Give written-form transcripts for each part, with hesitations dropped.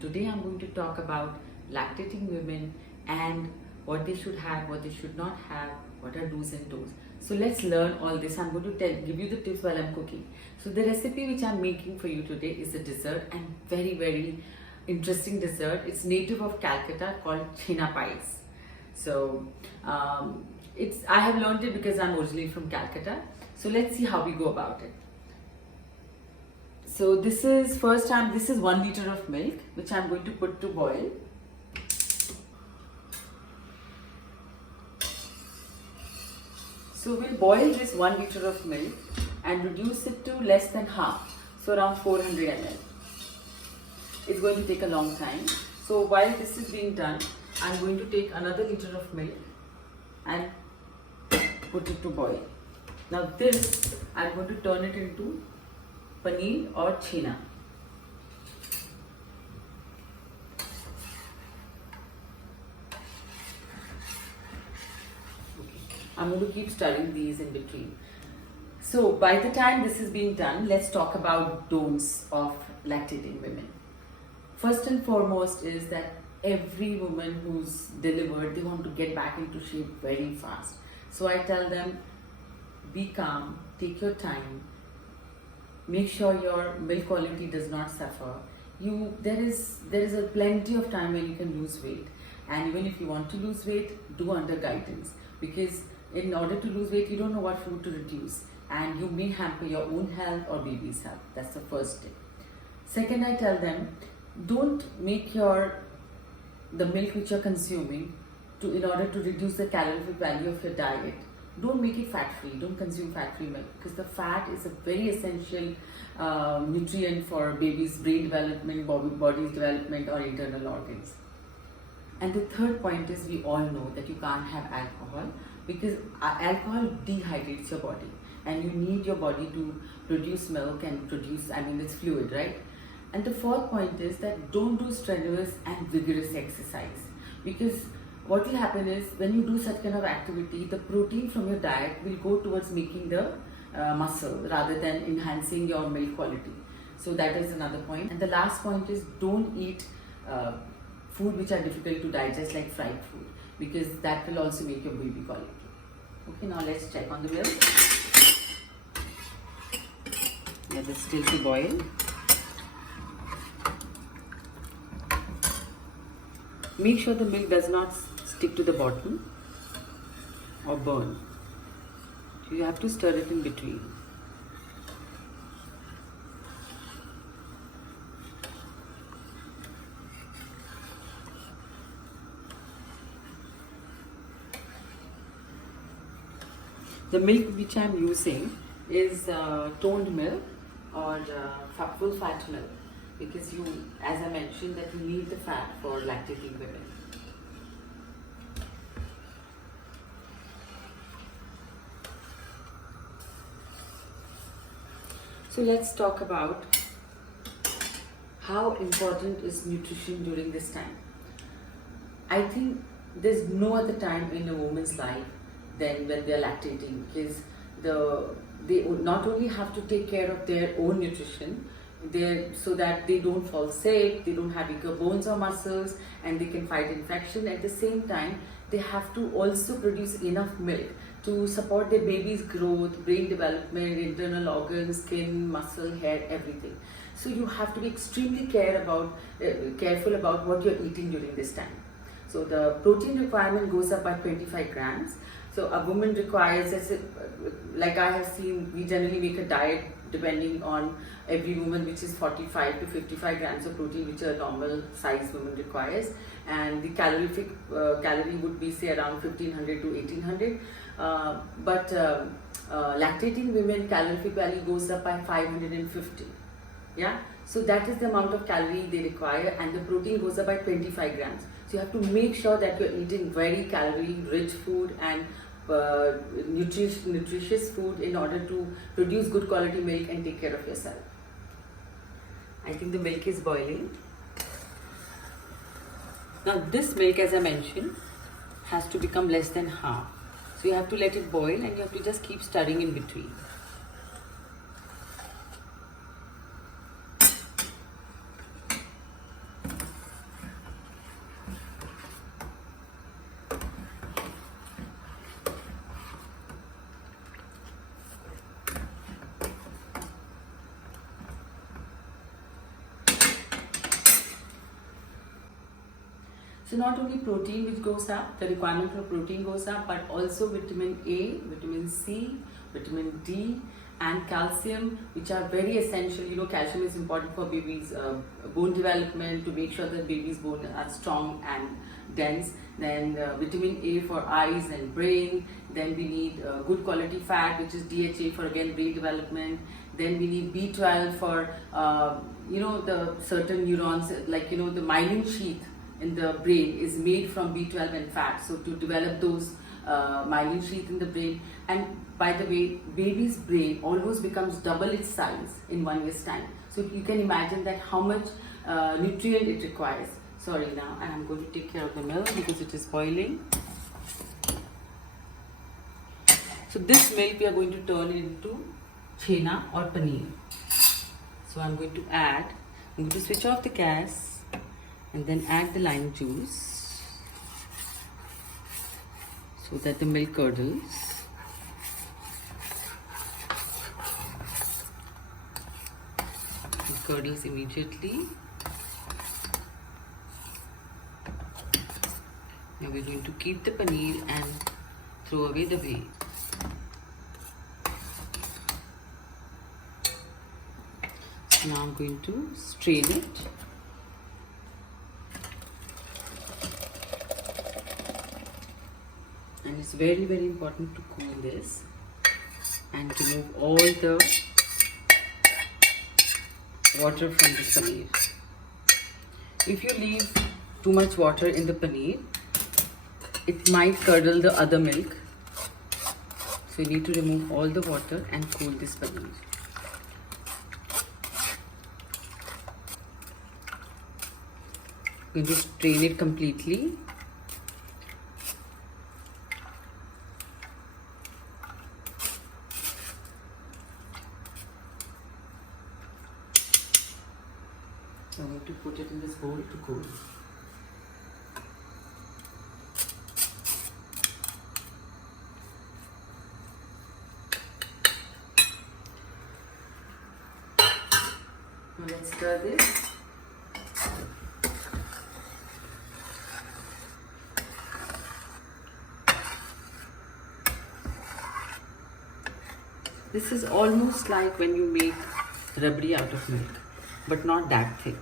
Today I'm going to talk about lactating women and what they should have, what they should not have, what are do's and don'ts. So let's learn all this. I'm going to give you the tips while I'm cooking. So the recipe which I'm making for you today is a dessert and very interesting dessert. It's native of Calcutta called Cheena Pais. So I have learned it because I'm originally from Calcutta. So let's see how we go about it. So this is 1 liter of milk which I'm going to put to boil. So we'll boil this 1 liter of milk and reduce it to less than half, so around 400 ml. It's going to take a long time. So while this is being done, I'm going to take another liter of milk and put it to boil. Now this, I'm going to turn it into paneer or cheena. I'm going to keep stirring these in between. So by the time this is being done, let's talk about don'ts of lactating women. First and foremost is that every woman who's delivered, they want to get back into shape very fast. So I tell them, be calm, take your time, make sure your milk quality does not suffer. There is a plenty of time when you can lose weight, and even if you want to lose weight, do under guidance, because in order to lose weight you don't know what food to reduce and you may hamper your own health or baby's health. That's the first tip. Second, I tell them, don't make the milk which you're consuming in order to reduce the calorific value of your diet. Don't make it fat-free. Don't consume fat-free milk, because the fat is a very essential nutrient for baby's brain development, body's development or internal organs. And the third point is, we all know that you can't have alcohol, because alcohol dehydrates your body and you need your body to produce milk and it's fluid, right? And the fourth point is that don't do strenuous and vigorous exercise, because what will happen is, when you do such kind of activity, the protein from your diet will go towards making the muscle rather than enhancing your milk quality. So that is another point. And the last point is, don't eat food which are difficult to digest, like fried food, because that will also make your baby quality. Okay, now let's check on the milk. Let it still to boil. Make sure the milk does not stick to the bottom or burn. You have to stir it in between. The milk which I am using is toned milk or full fat milk, because as I mentioned, that you need the fat for lactating women. So let's talk about how important is nutrition during this time. I think there's no other time in a woman's life than when they're lactating, because they not only have to take care of their own nutrition, so that they don't fall sick, they don't have weaker bones or muscles, and they can fight infection. At the same time, they have to also produce enough milk to support their baby's growth, brain development, internal organs, skin, muscle, hair, everything. So you have to be extremely careful about what you're eating during this time. So the protein requirement goes up by 25 grams. So a woman requires, like I have seen, we generally make a diet depending on every woman, which is 45 to 55 grams of protein, which a normal size woman requires, and the calorie would be, say, around 1500 to 1800. But lactating women, calorific value goes up by 550. Yeah, so that is the amount of calorie they require, and the protein goes up by 25 grams. So you have to make sure that you're eating very calorie-rich food and nutritious food in order to produce good quality milk and take care of yourself. I think the milk is boiling. Now this milk, as I mentioned, has to become less than half. So you have to let it boil and you have to just keep stirring in between. So not only protein which goes up, the requirement for protein goes up, but also vitamin A, vitamin C, vitamin D, and calcium, which are very essential. You know, calcium is important for babies' bone development, to make sure that babies' bones are strong and dense. Then vitamin A for eyes and brain. Then we need good quality fat, which is DHA for again brain development. Then we need B12 for you know, the certain neurons, like, you know, the myelin sheath in the brain is made from B12 and fat. So to develop those myelin sheath in the brain. And by the way, baby's brain almost becomes double its size in 1 year's time. So you can imagine that how much nutrient it requires. Sorry, now I'm going to take care of the milk because it is boiling. So this milk we are going to turn into Cheena or paneer. So I'm going to switch off the gas and then add the lime juice so that the milk curdles. It curdles immediately. Now we're going to keep the paneer and throw away the whey. So now I'm going to strain it. And it's very, very important to cool this and remove all the water from the paneer. If you leave too much water in the paneer, it might curdle the other milk. So you need to remove all the water and cool this paneer. I'm going to strain it completely. I'm going to put it in this bowl to cool. Now let's stir this. This is almost like when you make rabdi out of milk, but not that thick.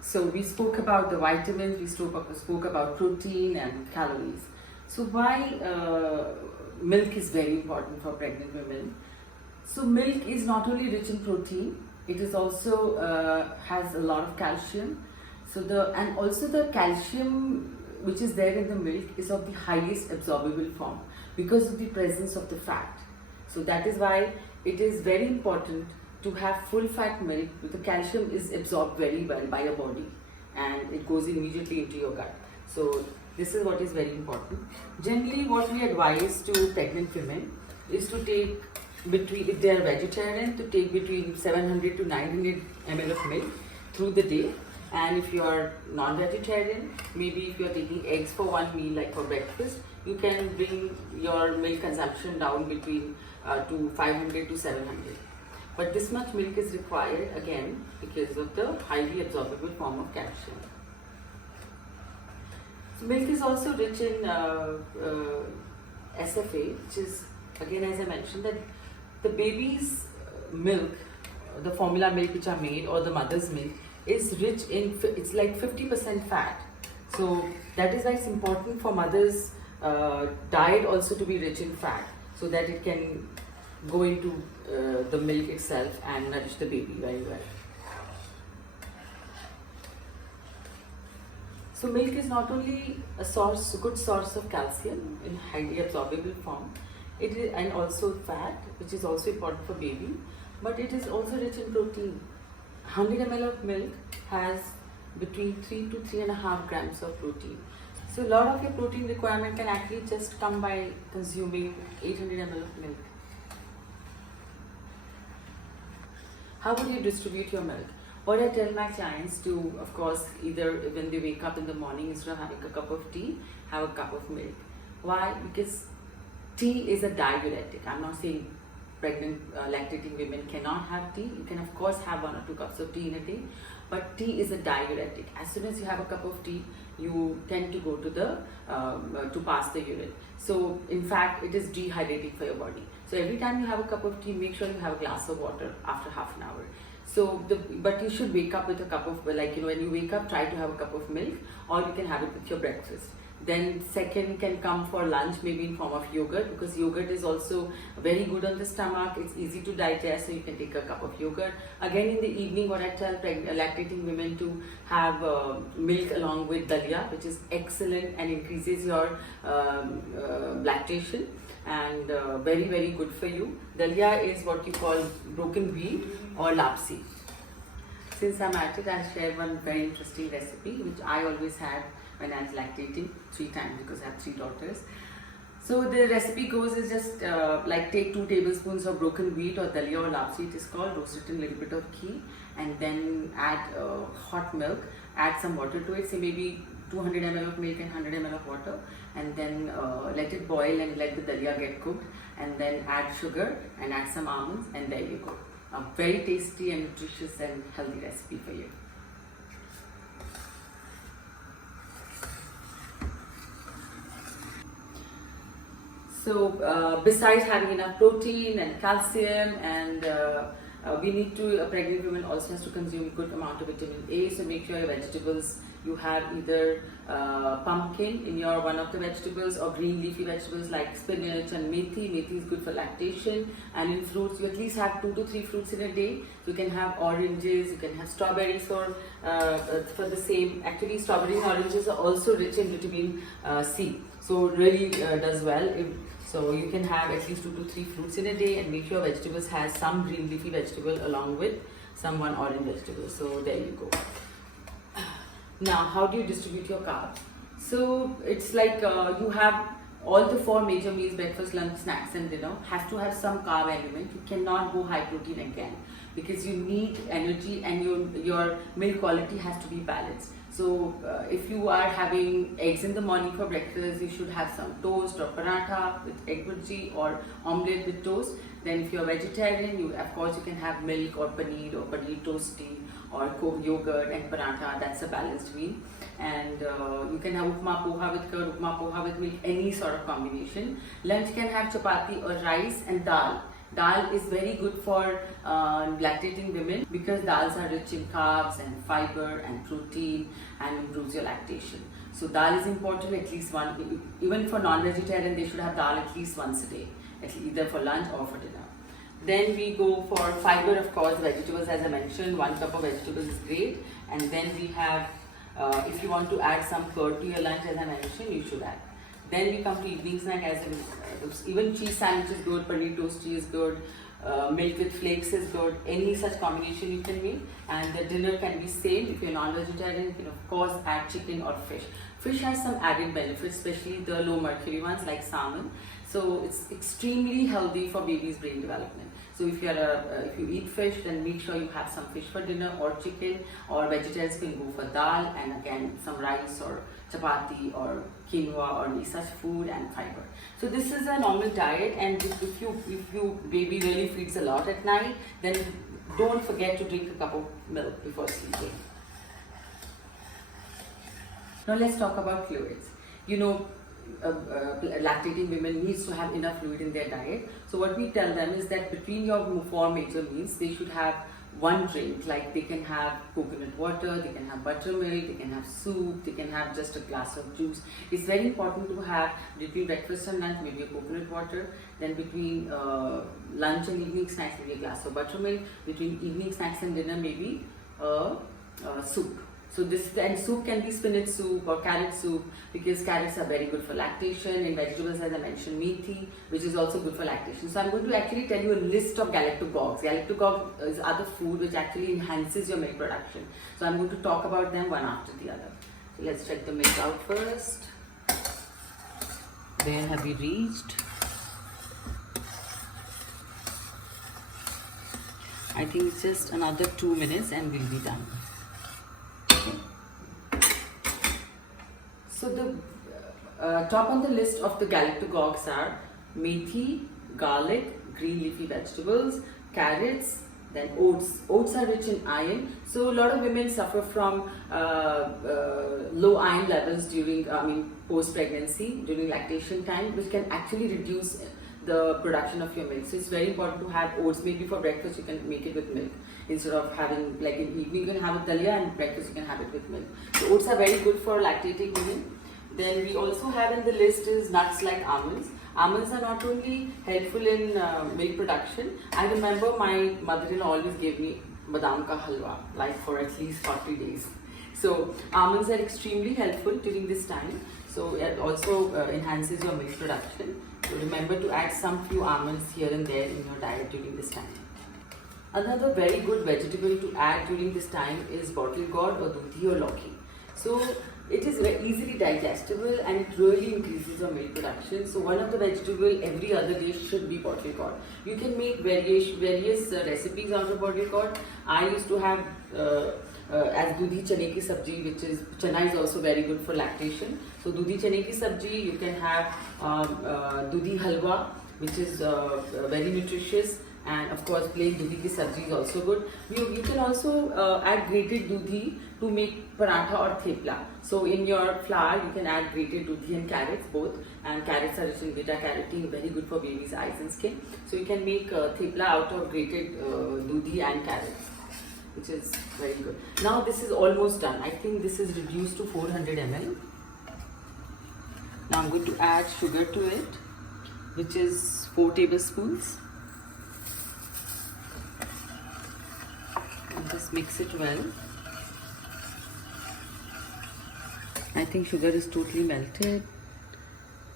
So we spoke about the vitamins, we spoke about protein and calories. So why milk is very important for pregnant women? So milk is not only rich in protein, it is also has a lot of calcium. So and also the calcium which is there in the milk is of the highest absorbable form because of the presence of the fat. So that is why it is very important to have full fat milk, because the calcium is absorbed very well by your body and it goes immediately into your gut. So this is what is very important. Generally what we advise to pregnant women is to take between, if they are vegetarian, to take between 700 to 900 ml of milk through the day. And if you are non-vegetarian, maybe if you are taking eggs for one meal, like for breakfast, you can bring your milk consumption down between to 500 to 700. But this much milk is required again because of the highly absorbable form of calcium. So milk is also rich in SFA, which is, again, as I mentioned, that the baby's milk, the formula milk which are made, or the mother's milk, is rich in, it's like 50% fat. So that is why it's important for mother's diet also to be rich in fat, so that it can go into the milk itself and nourish the baby very well. So milk is not only a good source of calcium in highly absorbable form, it is, and also fat, which is also important for baby, but it is also rich in protein. 100 ml of milk has between 3 to 3.5 grams of protein. So a lot of your protein requirement can actually just come by consuming 800 ml of milk. How would you distribute your milk? What I tell my clients to, of course, either when they wake up in the morning, instead of having a cup of tea, have a cup of milk. Why? Because tea is a diuretic. I'm not saying pregnant lactating women cannot have tea. You can of course have 1 or 2 cups of tea in a day, but tea is a diuretic. As soon as you have a cup of tea, you tend to go to the to pass the urine. So in fact, it is dehydrating for your body. So every time you have a cup of tea, make sure you have a glass of water after half an hour. So but you should wake up with a cup of, like, you know, when you wake up, try to have a cup of milk, or you can have it with your breakfast. Then second can come for lunch, maybe in form of yogurt, because yogurt is also very good on the stomach. It's easy to digest, so you can take a cup of yogurt. Again, in the evening, what I tell lactating women to have milk along with dalia, which is excellent and increases your lactation, and very good for you. Dalia is what you call broken wheat or lapsi. Since I'm at it, I'll share one very interesting recipe which I always had when I was lactating 3 times, because I have 3 daughters. So the recipe goes is just like take 2 tablespoons of broken wheat or dalia or lapsi, it is called, roast it in a little bit of ghee, and then add hot milk, add some water to it, say maybe 200 ml of milk and 100 ml of water, and then let it boil and let the dalia get cooked, and then add sugar and add some almonds, and there you go. A very tasty and nutritious and healthy recipe for you. So besides having enough protein and calcium, and we need to, a pregnant woman also has to consume a good amount of vitamin A. So make sure your vegetables, you have either pumpkin in your one of the vegetables, or green leafy vegetables like spinach and methi. Methi is good for lactation. And in fruits, you at least have 2 to 3 fruits in a day. You can have oranges, you can have strawberries for the same. Actually, strawberries and oranges are also rich in vitamin C. So really does well. So you can have at least 2 to 3 fruits in a day, and make sure vegetables has some green leafy vegetable along with some one orange vegetable. So there you go. Now, how do you distribute your carbs? So it's like you have all the 4 major meals, breakfast, lunch, snacks and dinner, have to have some carb element. You cannot go high protein again, because you need energy, and your meal quality has to be balanced. So if you are having eggs in the morning for breakfast, you should have some toast or paratha with egg bhurji, or omelette with toast. Then if you're vegetarian, of course you can have milk or paneer toasty, or yogurt and paratha. That's a balanced meal. And you can have upma poha with curd, upma poha with milk, any sort of combination. Lunch can have chapati or rice and dal. Dal is very good for lactating women, because dals are rich in carbs and fiber and protein, and improves your lactation. So dal is important, at least one. Even for non-vegetarian, they should have dal at least once a day, either for lunch or for dinner. Then we go for fiber, of course, vegetables, as I mentioned, 1 cup of vegetables is great. And then we have, if you want to add some curd to your lunch, as I mentioned, you should add. Then we come to evening snack, even cheese sandwich is good, paneer toasty is good, milk with flakes is good, any such combination you can make. And the dinner can be same. If you're non-vegetarian, you can of course add chicken or fish. Fish has some added benefits, especially the low mercury ones like salmon. So it's extremely healthy for baby's brain development. So if you eat fish, then make sure you have some fish for dinner, or chicken, or vegetarians can go for dal, and again some rice or chapati or quinoa or any such food, and fiber. So this is a normal diet, and if you baby really feeds a lot at night, then don't forget to drink a cup of milk before sleeping. Now let's talk about fluids. You know, lactating women needs to have enough fluid in their diet. So what we tell them is that between your 4 major meals, they should have one drink. Like they can have coconut water, they can have buttermilk, they can have soup, they can have just a glass of juice. It's very important to have between breakfast and lunch maybe a coconut water. Then between lunch and evening snacks maybe a glass of buttermilk. Between evening snacks and dinner maybe a soup. So and soup can be spinach soup or carrot soup, because carrots are very good for lactation. In vegetables, as I mentioned, methi, which is also good for lactation. So I'm going to actually tell you a list of galactogogues. Galactogogues is other food which actually enhances your milk production. So I'm going to talk about them one after the other. So let's check the milk out first. Where have we reached? I think it's just another 2 minutes and we'll be done. So the top on the list of the galactogogues are methi, garlic, green leafy vegetables, carrots, then oats. Oats are rich in iron, so a lot of women suffer from low iron levels during, post-pregnancy, during lactation time, which can actually reduce the production of your milk. So it's very important to have oats. Maybe for breakfast you can make it with milk instead of having, like in evening you can have a dalia, and breakfast you can have it with milk. So oats are very good for lactating women. Then we also have in the list is nuts like almonds. Almonds are not only helpful in milk production. I remember my mother-in-law always gave me badam ka halwa, like for at least 40 days. So almonds are extremely helpful during this time. So it also enhances your milk production. So remember to add some few almonds here and there in your diet during this time. Another very good vegetable to add during this time is bottle gourd or dudhi or lauki. So it is very easily digestible and it really increases your milk production. So one of the vegetable every other dish should be bottle gourd. You can make various recipes out of bottle gourd. I used to have as dudhi chane ki sabji, which is chana is also very good for lactation. So dudhi chane ki sabji, you can have dudhi halwa, which is very nutritious. And of course plain dudhi ki sabji is also good. You can also add grated dudhi to make paratha or thepla. So in your flour you can add grated dudhi and carrots both, and carrots are rich in beta carotene, very good for baby's eyes and skin. So you can make thepla out of grated dudhi and carrots, which is very good. Now this is almost done. I think this is reduced to 400 ml. Now I'm going to add sugar to it, which is 4 tablespoons. And just mix it well. I think sugar is totally melted.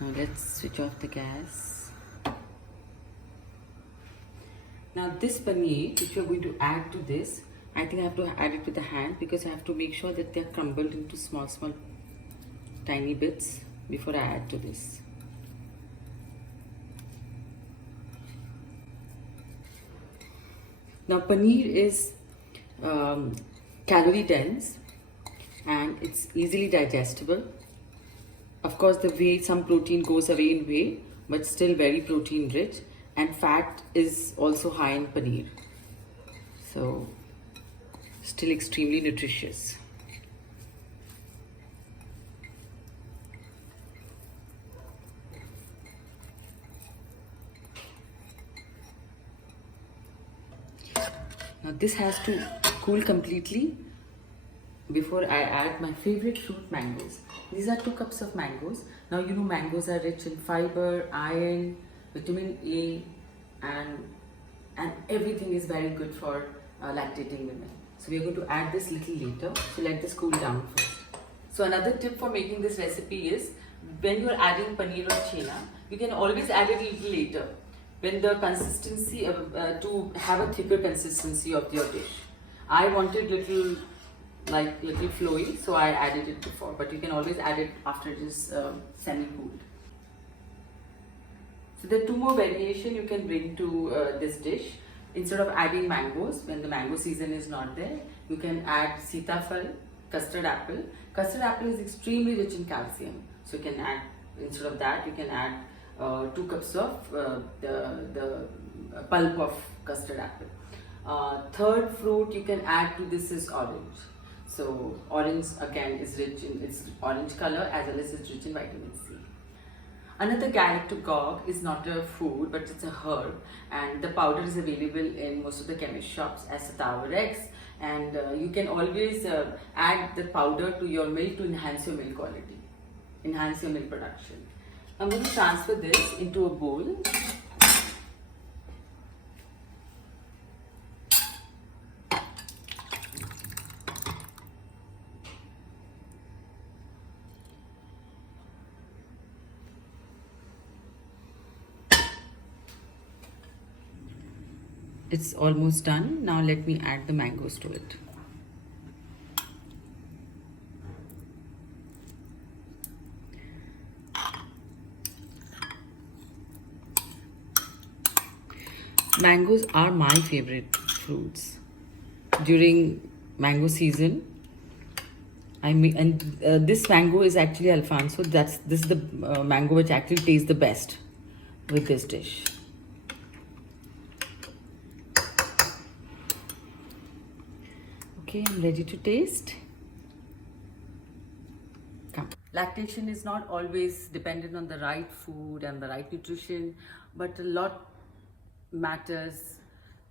Now let's switch off the gas. Now this paneer which we are going to add to this, I think I have to add it with the hand because I have to make sure that they are crumbled into small tiny bits before I add to this. Now paneer is calorie dense and it's easily digestible. Of course the way some protein goes away in weight, but still very protein rich, and fat is also high in paneer, so still extremely nutritious. Now this has to cool completely before I add my favorite fruit, mangoes. These are 2 cups of mangoes. Now you know mangoes are rich in fiber, iron, vitamin A, and everything is very good for lactating women. So we are going to add this little later. So let this cool down first. So another tip for making this recipe is when you are adding paneer or cheena, you can always add it a little later, when the consistency to have a thicker consistency of your dish. I wanted little flowy, so I added it before, but you can always add it after it is semi-cooled. So there are 2 more variations you can bring to this dish. Instead of adding mangoes, when the mango season is not there, you can add sitafal, custard apple. Custard apple is extremely rich in calcium, so you can add, instead of that, you can add 2 cups of the pulp of custard apple. Third fruit you can add to this is orange. So orange again is rich in its orange color as well as it's rich in vitamin C. Another galaktogog is not a food but it's a herb, and the powder is available in most of the chemist shops as Satawa Rex, and you can always add the powder to your milk to enhance your milk quality, enhance your milk production. I'm going to transfer this into a bowl. It's almost done. Now let me add the mangoes to it. Mangoes are my favorite fruits during mango season. This mango is actually Alfonso. This is the mango which actually tastes the best with this dish. Okay, I'm ready to taste. Come. Lactation is not always dependent on the right food and the right nutrition, but a lot matters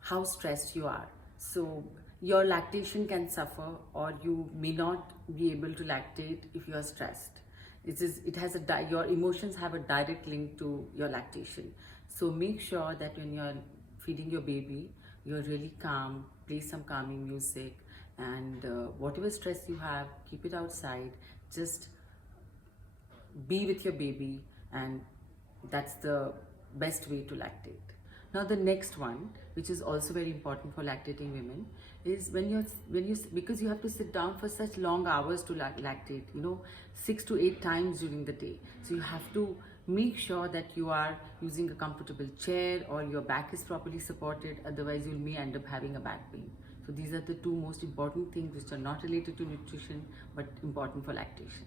how stressed you are. So your lactation can suffer, or you may not be able to lactate if you are stressed. It has your emotions have a direct link to your lactation. So make sure that when you're feeding your baby, you're really calm, play some calming music, and whatever stress you have, keep it outside. Just be with your baby, and that's the best way to lactate. Now the next one, which is also very important for lactating women, is when you because you have to sit down for such long hours to lactate, 6 to 8 times during the day. So you have to make sure that you are using a comfortable chair or your back is properly supported, otherwise you may end up having a back pain. So these are the two most important things which are not related to nutrition but important for lactation.